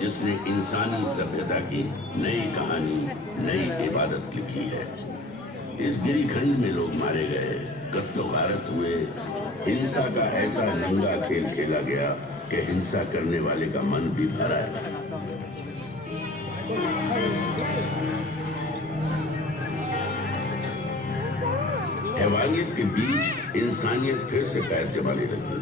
जिसने इंसानी सभ्यता की नई कहानी, नई इबादत लिखी है। इस गिरिखंड में लोग मारे गए, कत्लो गारत हुए, हिंसा का ऐसा नंगा खेल खेला गया कि हिंसा करने वाले का मन भी भरा है। हैवानियत के बीच इंसानियत फिर से पैर जमाने लगी।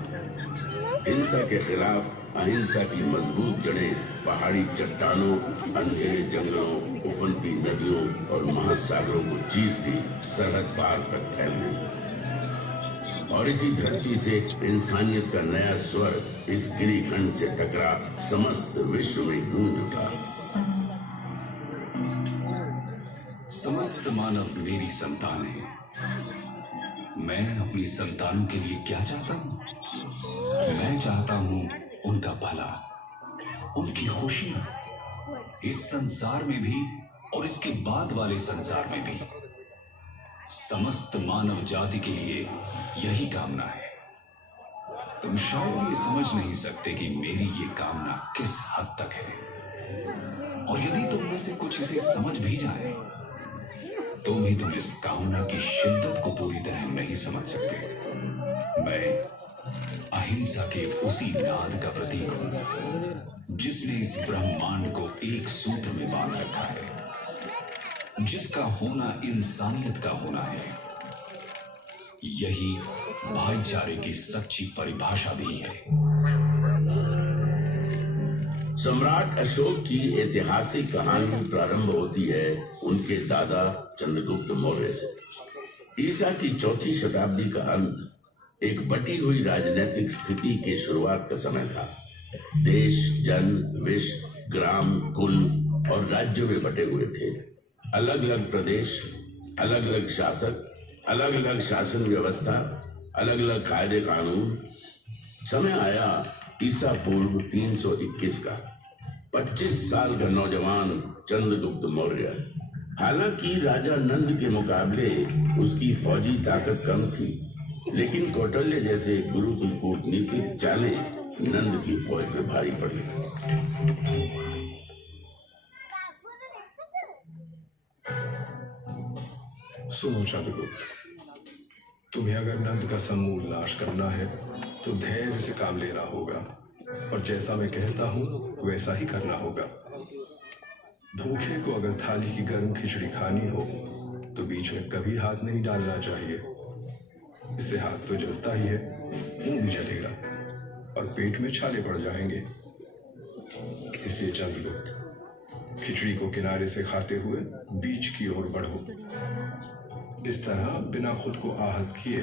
हिंसा के खिलाफ अहिंसा की मजबूत जड़ें पहाड़ी चट्टानों, अंधेरे जंगलों, उफनती नदियों और महासागरों को चीरती सरहद पार तक फैल गई। और इसी धरती से इंसानियत का नया स्वर इस गिरिखंड से टकरा समस्त विश्व में गूंज उठा। समस्त मानव मेरी संतान है। मैं अपनी संतानों के लिए क्या चाहता हूँ? मैं चाहता हूँ उनका भला, उनकी खुशी, इस संसार में भी और इसके बाद वाले संसार में भी। समस्त मानव जाति के लिए यही कामना है। तुम शायद ये समझ नहीं सकते कि मेरी ये कामना किस हद तक है, और यदि तुम में से कुछ इसे समझ भी जाए तो भी तुम इस कामना की शिद्दत को पूरी तरह नहीं समझ सकते। मैं अहिंसा के उसी नाद का प्रतीक हूं जिसने इस ब्रह्मांड को एक सूत्र में बांध रखा है, जिसका होना इंसानियत का होना है। यही भाईचारे की सच्ची परिभाषा भी है। सम्राट अशोक की ऐतिहासिक कहानी प्रारंभ होती है उनके दादा चंद्रगुप्त मौर्य से। ईसा की 4वीं शताब्दी का अंत एक बटी हुई राजनीतिक स्थिति के शुरुआत का समय था। देश, जन, विश्व, ग्राम, कुल और राज्यों में बटे हुए थे। अलग अलग प्रदेश, अलग अलग शासक, अलग अलग शासन व्यवस्था, अलग अलग कायदे कानून। समय आया ईसा पूर्व 321 का। 25 साल का नौजवान चंद्रगुप्त मौर्य। हालांकि राजा नंद के मुकाबले उसकी फौजी ताकत कम थी, लेकिन कौटल्य जैसे गुरुकुल कूटनीतिक चालें नंद की फौज पे भारी पड़ी। सुनो चंद्रगुप्त, तुम्हें अगर नंद का समूल नाश करना है तो धैर्य से काम लेना होगा, और जैसा मैं कहता हूँ वैसा ही करना होगा। भूखे को अगर थाली की गर्म खिचड़ी खानी हो तो बीच में कभी हाथ नहीं डालना चाहिए। इससे हाथ तो जलता ही है, मुंह भी जलेगा और पेट में छाले पड़ जाएंगे। इसलिए चंद्रगुप्त, खिचड़ी को किनारे से खाते हुए बीच की ओर बढ़ो। इस तरह बिना खुद को आहत किए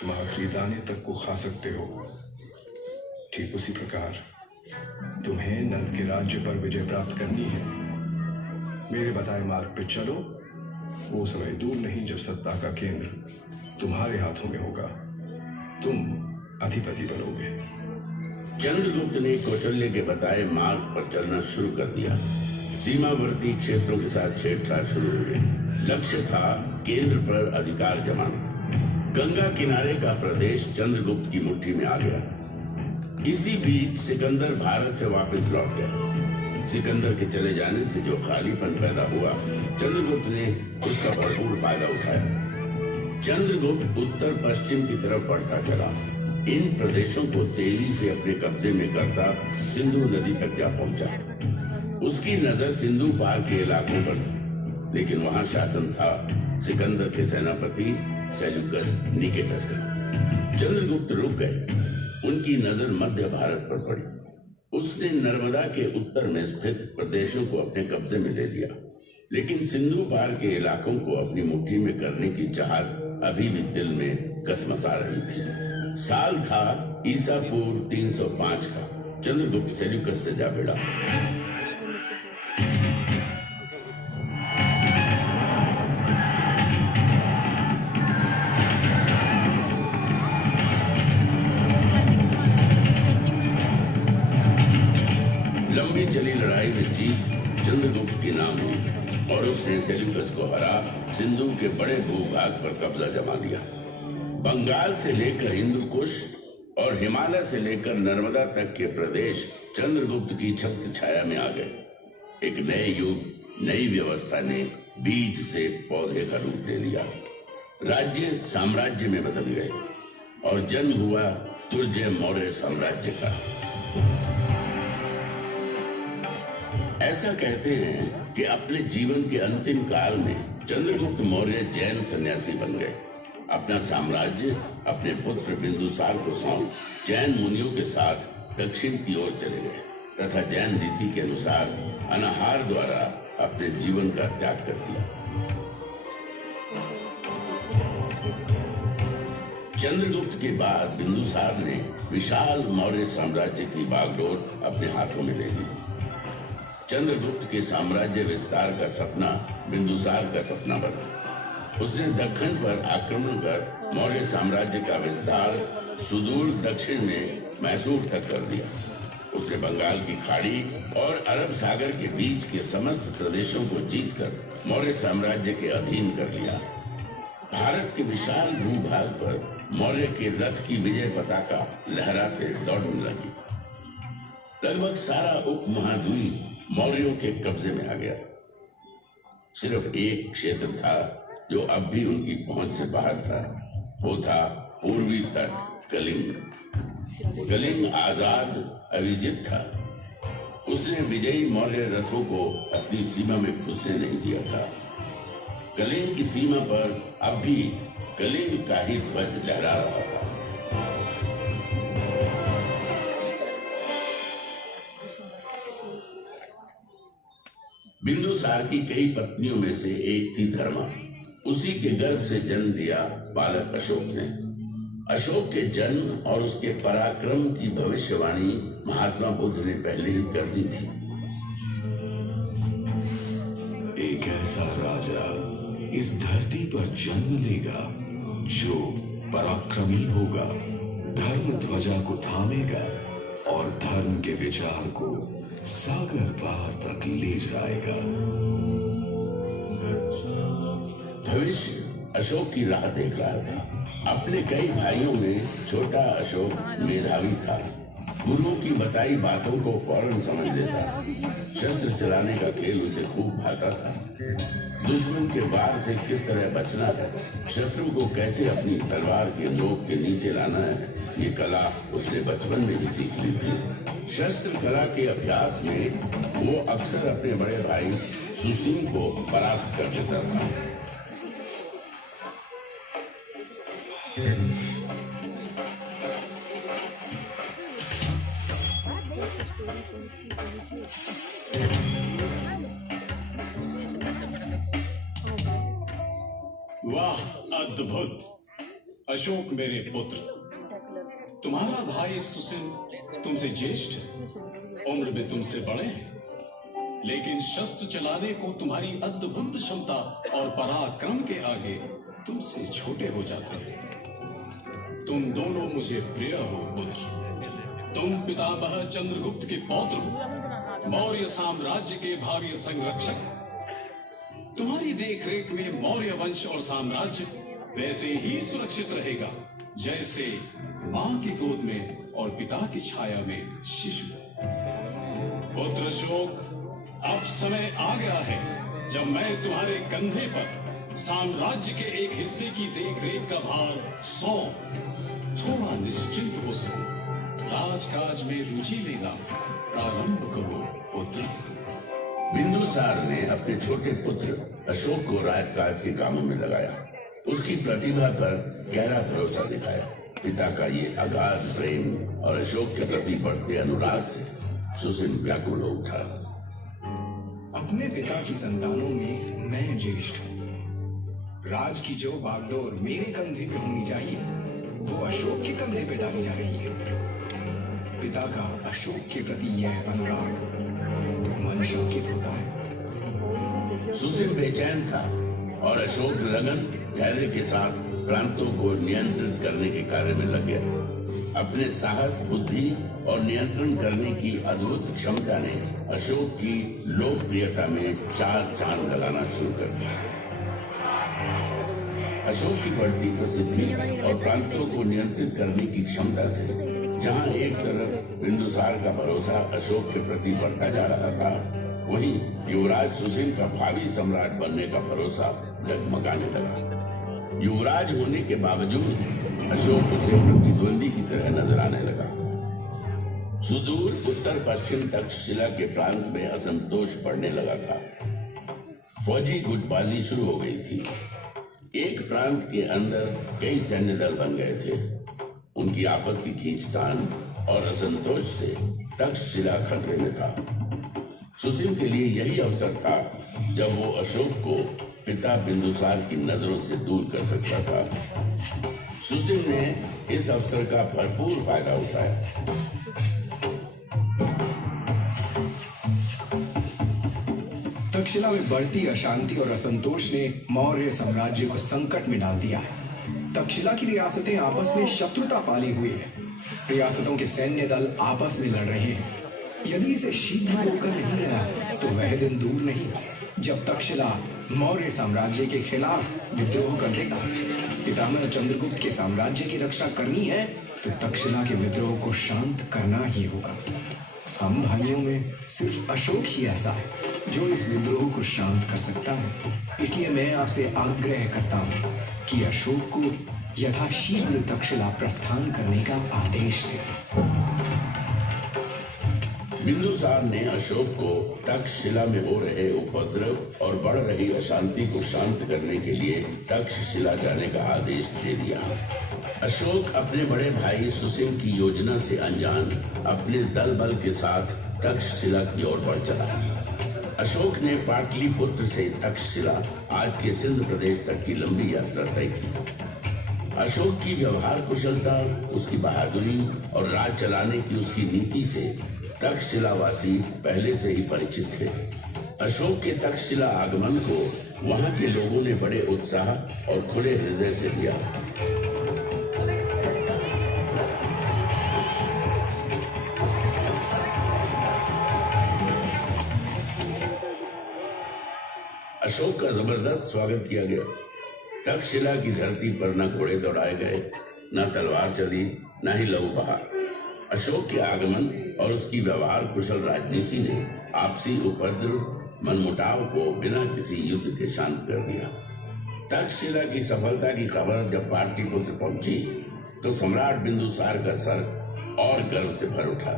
तुम आखिरी दाने तक को खा सकते हो। ठीक उसी प्रकार तुम्हें नंद के राज्य पर विजय प्राप्त करनी है। मेरे बताए मार्ग पे चलो। वो समय दूर नहीं जब सत्ता का केंद्र तुम्हारे हाथों में होगा। तुम अधिपति बनोगे। चंद्रगुप्त ने कौशल्य के बताए मार्ग पर चलना शुरू कर दिया। सीमावर्ती क्षेत्रों के साथ छेड़छाड़ शुरू हुई। लक्ष्य था केंद्र पर अधिकार जमाना। गंगा किनारे का प्रदेश चंद्रगुप्त की मुट्ठी में आ गया। इसी बीच सिकंदर भारत से वापस लौट गया। सिकंदर के चले जाने से जो खालीपन पैदा हुआ, चंद्रगुप्त ने उसका भरपूर फायदा उठाया। चंद्रगुप्त उत्तर पश्चिम की तरफ बढ़ता चला। इन प्रदेशों को तेजी से अपने कब्जे में करता सिंधु नदी तक जा पहुंचा। उसकी नजर सिंधु पार के इलाकों पर थी, लेकिन वहां शासन था सिकंदर के सेनापति सेल्यूकस निकेटर का। चंद्रगुप्त रुक गए। उनकी नजर मध्य भारत पर पड़ी। उसने नर्मदा के उत्तर में स्थित प्रदेशों को अपने कब्जे में ले लिया, लेकिन सिंधु पार के इलाकों को अपनी मुट्ठी में करने की चाहत अभी भी दिल में कसमसा रही थी। साल था ईसा पूर्व 305 का। चंद्रगुप्त सेल्यूकस से जा भिड़ा। लंबी चली लड़ाई में जीत चंद्रगुप्त के नाम हुई और उसने सेल्यूकस को हरा सिंधु के बड़े भूभाग पर कब्जा जमा लिया। बंगाल से लेकर हिंदू कुश और हिमालय से लेकर नर्मदा तक के प्रदेश चंद्रगुप्त की छत्र छाया में आ गए। एक नए युग, नई व्यवस्था ने बीज से पौधे का रूप ले लिया। राज्य साम्राज्य में बदल गए और जन्म हुआ तुर्जय मौर्य साम्राज्य का। ऐसा कहते हैं कि अपने जीवन के अंतिम काल में चंद्रगुप्त मौर्य जैन सन्यासी बन गए। अपना साम्राज्य अपने पुत्र बिंदुसार को सौंप जैन मुनियों के साथ दक्षिण की ओर चले गए तथा जैन रीति के अनुसार अनाहार द्वारा अपने जीवन का त्याग कर दिया। चंद्रगुप्त के बाद बिंदुसार ने विशाल मौर्य साम्राज्य की बागडोर अपने हाथों में ले ली। चंद्रगुप्त के साम्राज्य विस्तार का सपना बिंदुसार का सपना बना। उसने दक्षिण पर आक्रमण कर मौर्य साम्राज्य का विस्तार सुदूर दक्षिण में मैसूर तक कर दिया। उसने बंगाल की खाड़ी और अरब सागर के बीच के समस्त प्रदेशों को जीतकर मौर्य साम्राज्य के अधीन कर लिया। भारत के विशाल भूभाग पर मौर्य के रथ की विजय पताका लहराते दौड़ने लगी। लगभग सारा उपमहाद्वीप मौर्यों के कब्जे में आ गया। सिर्फ एक क्षेत्र था जो अब भी उनकी पहुंच से बाहर था। वो था पूर्वी तट कलिंग। कलिंग आजाद अविजित था। उसने विजयी मौर्य रथों को अपनी सीमा में घुसने नहीं दिया था। कलिंग की सीमा पर अब भी कलिंग का ही ध्वज लहरा रहा था। बिंदुसार की कई पत्नियों में से एक थी धर्मा। उसी के गर्भ से जन्म लिया बालक अशोक ने। अशोक के जन्म और उसके पराक्रम की भविष्यवाणी महात्मा बुद्ध ने पहले ही कर दी थी। एक ऐसा राजा इस धरती पर जन्म लेगा जो पराक्रमी होगा, धर्म ध्वजा को थामेगा और धर्म के विचार को सागर पार तक ले जाएगा। भविष्य अशोक की राह देख रहा था। अपने कई भाइयों में छोटा अशोक मेधावी था। गुरु की बताई बातों को फौरन समझ लेता। शस्त्र चलाने का खेल उसे खूब भाता था। दुश्मन के वार से किस तरह बचना है, शत्रु को कैसे अपनी तलवार के नोक के नीचे लाना है, ये कला उसने बचपन में ही सीख ली थी। शस्त्र कला के अभ्यास में वो अक्सर अपने बड़े भाई सुसीम को परास्त कर देता था। वाह, अद्भुत! अशोक मेरे पुत्र, तुम्हारा भाई सुसिन तुमसे ज्येष्ठ है, उम्र में तुमसे बड़े हैं, लेकिन शस्त्र चलाने को तुम्हारी अद्भुत क्षमता और पराक्रम के आगे तुमसे छोटे हो जाते हैं। तुम दोनों मुझे प्रिय हो पुत्र। तुम पितामह चंद्रगुप्त के पौत्र हो, मौर्य साम्राज्य के भावी संरक्षक। तुम्हारी देखरेख में मौर्य वंश और साम्राज्य वैसे ही सुरक्षित रहेगा जैसे मां की गोद में और पिता की छाया में शिशु। पुत्र अशोक, अब समय आ गया है जब मैं तुम्हारे कंधे पर साम्राज्य के एक हिस्से की देखरेख का भार सौंप थोड़ा निश्चिंत हो सकूं। राजकाज में रुचि लेना प्रारंभ करो पुत्र। बिंदुसार ने अपने छोटे पुत्र अशोक को राजकाज के कामों में लगाया। उसकी प्रतिभा पर गहरा भरोसा दिखाया। पिता का ये अगाध प्रेम और अशोक के प्रति बढ़ते अनुराग से सुसिन व्याकुल हो उठा। अपने पिता की संतानों में मैं ज्येष्ठ हूँ। राज की जो बागडोर मेरे कंधे पे होनी चाहिए वो अशोक के कंधे पे डाली जा रही है। पिता का अशोक के प्रति यह अनुराग मन शोकित होता है। सुसिन बेचैन था और अशोक लगन धैर्य के साथ प्रांतों को नियंत्रित करने के कार्य में लग गया। अपने साहस, बुद्धि और नियंत्रण करने की अद्भुत क्षमता ने अशोक की लोकप्रियता में चार चांद लगाना शुरू कर दिया। अशोक की बढ़ती प्रसिद्धि और प्रांतों को नियंत्रित करने की क्षमता से जहां एक तरफ बिंदुसार का भरोसा अशोक के प्रति बढ़ता जा रहा था, वहीं युवराज सुसिन का भावी सम्राट बनने का भरोसा डगमगाने लगा। युवराज होने के बावजूद अशोक उसे प्रतिद्वंदी की तरह नजर आने लगा। सुदूर उत्तर पश्चिम तक्षशिला के प्रांत में असंतोष बढ़ने लगा था। फौजी गुटबाजी शुरू हो गई थी। एक प्रांत के अंदर कई सैन्य दल बन गए थे। उनकी आपस की खींचतान और असंतोष से तक्षशिला खतरे में था। सुसिन के लिए यही अवसर था जब वो अशोक को पिता बिंदुसार की नजरों से दूर कर सकता था। सुसिम ने इस अवसर का भरपूर फायदा उठाया। तक्षशिला में बढ़ती अशांति और असंतोष ने मौर्य साम्राज्य को संकट में डाल दिया है। तक्षशिला की रियासतें आपस में शत्रुता पाली हुई है। रियासतों के सैन्य दल आपस में लड़ रहे हैं। यदि इसे शीघ्र रोका नहीं गया तो वह दिन दूर नहीं जब तक्षशिला मौर्य साम्राज्य के खिलाफ विद्रोह कर देगा। पितामह चंद्रगुप्त के साम्राज्य की रक्षा करनी है तो तक्षशिला के विद्रोह को शांत करना ही होगा। हम भाइयों में सिर्फ अशोक ही ऐसा है जो इस विद्रोह को शांत कर सकता है। इसलिए मैं आपसे आग्रह करता हूँ कि अशोक को यथाशीघ्र तक्षशिला प्रस्थान करने का आदेश दें। बिंदुसार ने अशोक को तक्षशिला में हो रहे उपद्रव और बढ़ रही अशांति को शांत करने के लिए तक्षशिला जाने का आदेश दे दिया। अशोक अपने बड़े भाई सुसिम की योजना से अनजान अपने दल बल के साथ तक्षशिला की ओर बढ़ चला। अशोक ने पाटलिपुत्र से तक्षशिला आज के सिंध प्रदेश तक की लंबी यात्रा तय की। अशोक की व्यवहार कुशलता, उसकी बहादुरी और राज चलाने की उसकी नीति से तक्षशिलावासी पहले से ही परिचित थे। अशोक के तक्षशिला आगमन को वहां के लोगों ने बड़े उत्साह और खुले हृदय से लिया। अशोक का जबरदस्त स्वागत किया गया। तक्षशिला की धरती पर न घोड़े दौड़ाए गए, न तलवार चली, न ही लहू बहा। अशोक के आगमन और उसकी व्यवहार कुशल राजनीति ने आपसी उपद्रव, मनमुटाव को बिना किसी युद्ध के शांत कर दिया। तक्षशिला की सफलता की खबर जब पाटलिपुत्र पहुंची तो सम्राट बिंदुसार का सर और गर्व से भर उठा।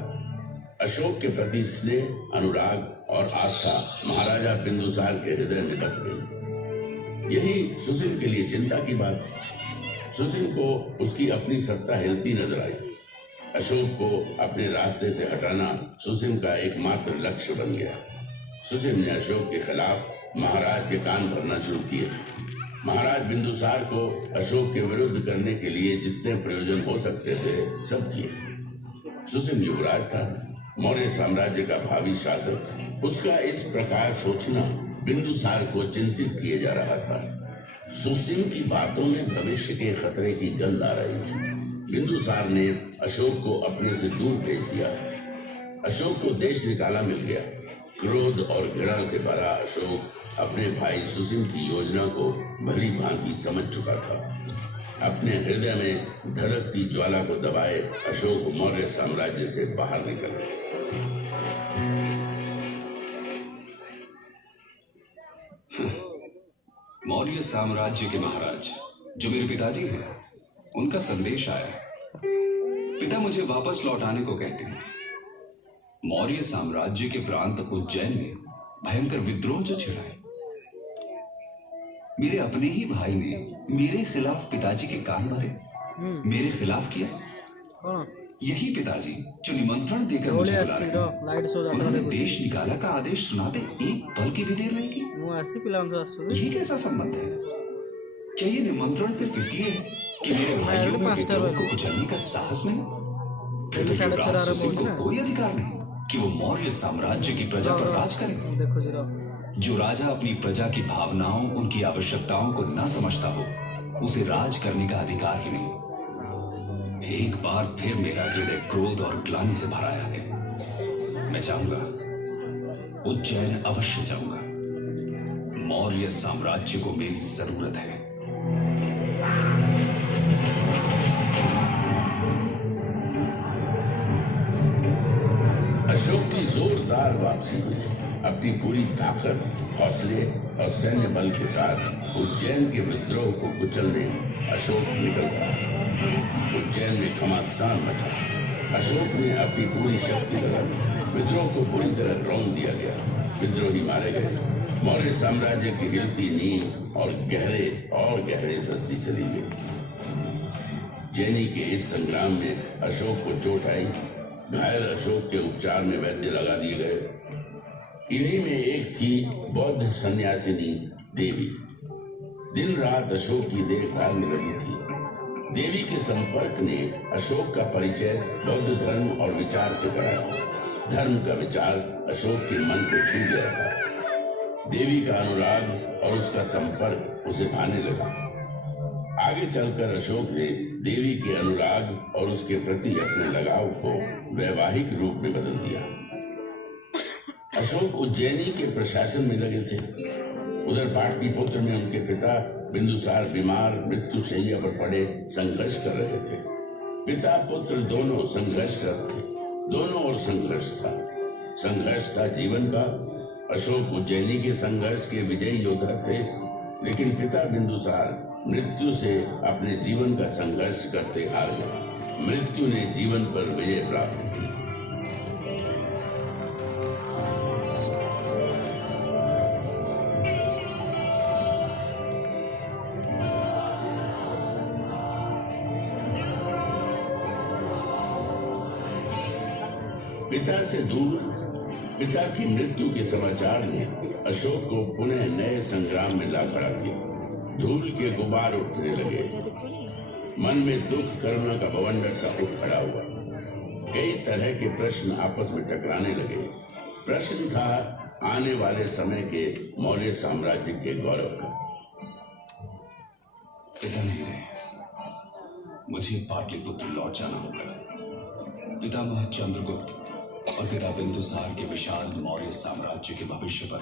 अशोक के प्रति स्नेह, अनुराग और आस्था महाराजा बिंदुसार के हृदय में बस गई। यही सुसिम के लिए चिंता की बात थी। सुसिम को उसकी अपनी सत्ता हिलती नजर आई। अशोक को अपने रास्ते से हटाना सुसिम का एकमात्र लक्ष्य बन गया। सुसिम ने अशोक के खिलाफ महाराज के कान भरना शुरू किए। महाराज बिंदुसार को अशोक के विरुद्ध करने के लिए जितने प्रयोजन हो सकते थे सब किए। सुसिम युवराज था, मौर्य साम्राज्य का भावी शासक। उसका इस प्रकार सोचना बिंदुसार को चिंतित किए जा रहा था। सुसिम की बातों में भविष्य के खतरे की गंध आ रही थी। बिंदुसार ने अशोक को अपने से दूर भेज दिया। अशोक को देश निकाला मिल गया। क्रोध और घृणा से भरा अशोक अपने भाई सुसिम की योजना को भली भांति समझ चुका था। अपने हृदय में धड़कती ज्वाला को दबाए अशोक मौर्य साम्राज्य से बाहर निकल गए। मौर्य साम्राज्य के महाराज जो मेरे पिताजी हैं, उनका संदेश आया। पिता मुझे वापस लौटाने को कहते हैं। मौर्य साम्राज्य के प्रांत उज्जैन में भयंकर विद्रोह जो छिड़ा है। मेरे अपने ही भाई ने मेरे खिलाफ पिताजी के कान भरे, मेरे खिलाफ किया। यही पिताजी जो निमंत्रण देकर मुझे बुला रहे हैं, उन्होंने देश निकाला का आदेश सुनाते एक पल की भी देर नहीं की। ये कैसा संबंध है? क्या ये निमंत्रण सिर्फ इसलिए है कि मेरे भाइयों में विद्रोह को कुचलने का साहस नहीं? फिर तो युवराज सुसिम को कोई अधिकार नहीं कि वो मौर्य साम्राज्य की प्रजा पर राज करे। जो राजा अपनी प्रजा की भावनाओं, उनकी आवश्यकताओं को न समझता हो, उसे राज करने का अधिकार ही नहीं। एक बार फिर मेरा हृदय क्रोध और ग्लानि से भराया है। मैं जाऊंगा, उज्जैन अवश्य जाऊंगा। मौर्य साम्राज्य को मेरी जरूरत है। अशोक की जोरदार वापसी हुई। अपनी पूरी ताकत, हौसले और सैन्य बल के साथ उज्जैन के विद्रोह को कुचलने अशोक निकल पड़ा। उज्जैन में घमासान मचा। अशोक ने अपनी पूरी शक्ति लगा दी। विद्रोह को बुरी तरह रौंद दिया गया। विद्रोही मारे गए। मौर्य साम्राज्य की हिलती नींव और गहरे धसती चली गई। जैनी के इस संग्राम में अशोक को चोट आई। घायल अशोक के उपचार में वैद्य लगा दिए गए। इन्हीं में एक थी बौद्ध सन्यासिनी देवी। दिन रात अशोक की देखभाल में लगी थी। देवी के संपर्क ने अशोक का परिचय बौद्ध धर्म और विचार से कराया। धर्म का विचार अशोक के मन को छू गया था। देवी का अनुराग और उसका संपर्क उसे भाने लगा। आगे चलकर अशोक ने देवी के अनुराग और उसके प्रति अपने लगाव को वैवाहिक रूप में बदल दिया। अशोक उज्जैनी के प्रशासन में लगे थे। उधर पाटलिपुत्र में उनके पिता बिंदुसार बीमार मृत्युशैया पर पड़े संघर्ष कर रहे थे। पिता पुत्र दोनों संघर्षरत थे। दोनों ओर संघर्ष था। संघर्ष था जीवन का। अशोक उज्जैनी के संघर्ष के विजयी योद्धा थे, लेकिन पिता बिंदुसार मृत्यु से अपने जीवन का संघर्ष करते हार गए। मृत्यु ने जीवन पर विजय प्राप्त की। पिता से दूर पिता की मृत्यु के समाचार ने अशोक को पुनः नए संग्राम में ला खड़ा किया। धूल के गुबार उठने लगे। मन में दुख करुणा का बवंडर सा उठ खड़ा हुआ। कई तरह के प्रश्न आपस में टकराने लगे। प्रश्न था आने वाले समय के मौर्य साम्राज्य के गौरव का। पिता नहीं रहे, मुझे पाटलिपुत्र लौट जाना होगा। पितामह चंद्रगुप्त और पिता बिंदुसार के विशाल मौर्य साम्राज्य के भविष्य पर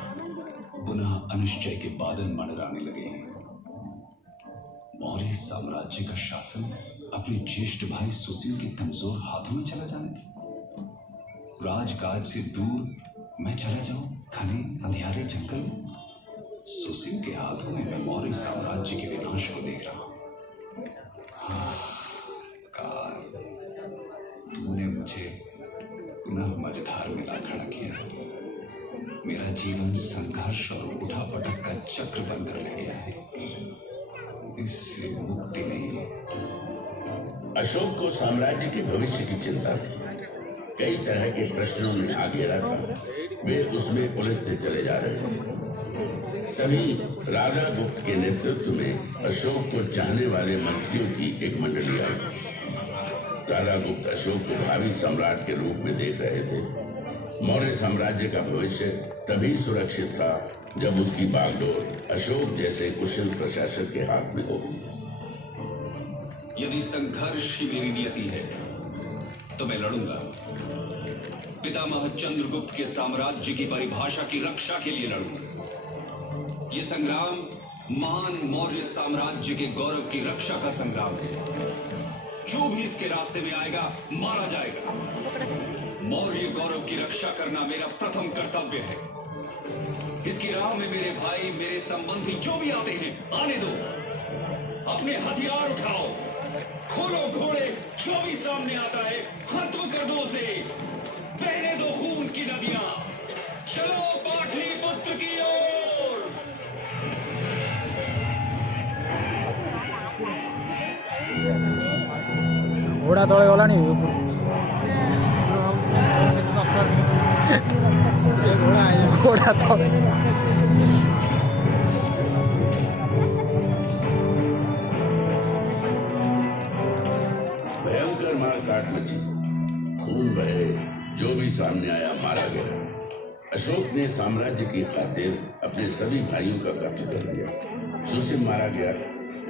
पुनः अनिश्चय के बादल मंडराने लगे हैं। मौर्य साम्राज्य का शासन अपने ज्येष्ठ भाई सुशील के कमजोर हाथों में चला जाने था। राजकाज से दूर मैं चला जाऊं घने अंधियारे जंगल में। सुशील के हाथों में मैं मौर्य साम्राज्य के विनाश को देख रहा हूं। काल, तूने मुझे पुनः मझधार में ला खड़ा किया। मेरा जीवन संघर्ष और उठापटक का चक्र बनकर रह गया है। इससे मुक्ति नहीं। अशोक को साम्राज्य के भविष्य की चिंता थी। कई तरह के प्रश्नों में आ घेरा था। वे उसमें उलझते चले जा रहे थे। तभी राजा गुप्त के नेतृत्व में अशोक को चाहने वाले मंत्रियों की एक मंडली आई। राजा गुप्त अशोक को भावी सम्राट के रूप में देख रहे थे। मौर्य साम्राज्य का भविष्य तभी सुरक्षित था जब उसकी बागडोर अशोक जैसे कुशल प्रशासक के हाथ में हो। यदि संघर्ष ही मेरी नियति है तो मैं लड़ूंगा। पितामह चंद्रगुप्त के साम्राज्य की परिभाषा की रक्षा के लिए लड़ूंगा। ये संग्राम महान मौर्य साम्राज्य के गौरव की रक्षा का संग्राम है। जो भी इसके रास्ते में आएगा मारा जाएगा। मौर्य गौरव की रक्षा करना मेरा प्रथम कर्तव्य है। इसकी राह में मेरे भाई मेरे संबंधी जो भी आते हैं आने दो। अपने हथियार उठाओ, खोलो घोड़े। जो भी सामने आता है खत्म कर दो उसे। बहने दो खून की नदियां। चलो पाटलिपुत्र की ओर। घोड़ा थोड़े वाला नहीं घोड़ा तो भयंकर मारकाट मची। खून बहे। जो भी सामने आया मारा गया। अशोक ने साम्राज्य की खातिर अपने सभी भाइयों का कत्ल कर दिया। सुशील मारा गया।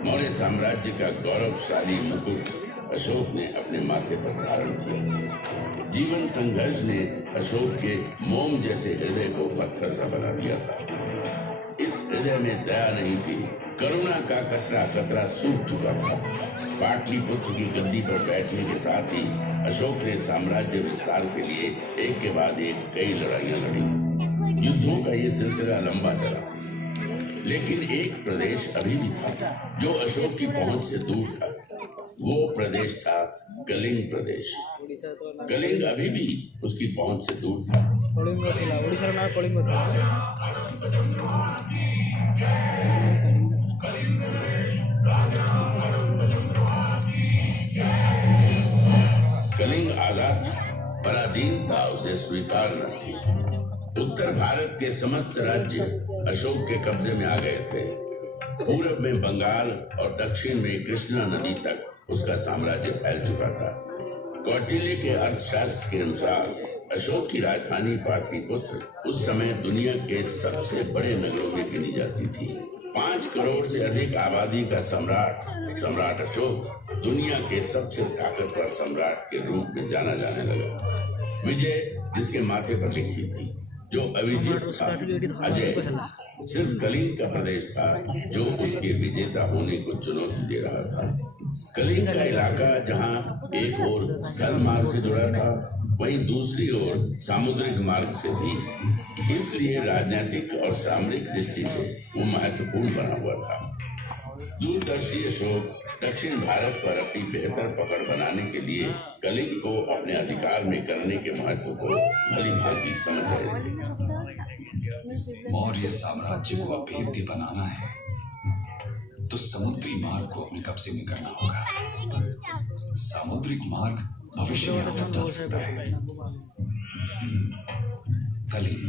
मौर्य साम्राज्य का गौरवशाली मुकुट अशोक ने अपने माथे पर धारण किया। जीवन संघर्ष ने अशोक के मोम जैसे हृदय को पत्थर सा बना दिया था। इस हृदय में दया नहीं थी। करुणा का कतरा कतरा सूख चुका था। पाटलिपुत्र की गद्दी पर बैठने के साथ ही अशोक ने साम्राज्य विस्तार के लिए एक के बाद एक कई लड़ाइयां लड़ी। युद्धों का ये सिलसिला लंबा चला, लेकिन एक प्रदेश अभी भी था जो अशोक की पहुंच से दूर था। वो प्रदेश था कलिंग प्रदेश। कलिंग अभी भी उसकी पहुंच से दूर था। कलिंग आजाद था, पराधीनता उसे स्वीकार न थी। उत्तर भारत के समस्त राज्य अशोक के कब्जे में आ गए थे। पूरब में बंगाल और दक्षिण में कृष्णा नदी तक उसका साम्राज्य फैल चुका था। कौटिल्य के अर्थशास्त्र के अनुसार अशोक की राजधानी पाटलिपुत्र उस समय दुनिया के सबसे बड़े नगरों में गिनी जाती थी। 5 करोड़ से अधिक आबादी का सम्राट अशोक दुनिया के सबसे ताकतवर सम्राट के रूप में जाना जाने लगा। विजय जिसके माथे पर लिखी थी, जो अविजित था। अजय सिर्फ कलिंग का प्रदेश था जो उसके विजेता होने को चुनौती दे रहा था। कलिंग का इलाका जहां एक ओर स्थल मार्ग से जुड़ा था, वहीं दूसरी ओर सामुद्रिक मार्ग से भी। इसलिए राजनीतिक और सामरिक दृष्टि से वो महत्वपूर्ण बना हुआ था। दूरदर्शी अशोक दक्षिण भारत पर अपनी बेहतर पकड़ बनाने के लिए कलिंग को अपने अधिकार में करने के महत्व को भली भांति समझ रहे थे। मौर्य साम्राज्य को अभेद्य बनाना है तो समुद्री मार्ग को अपने कब्जे में करना होगा। सामुद्रिक मार्ग भविष्य में हो सकता है। कलिंग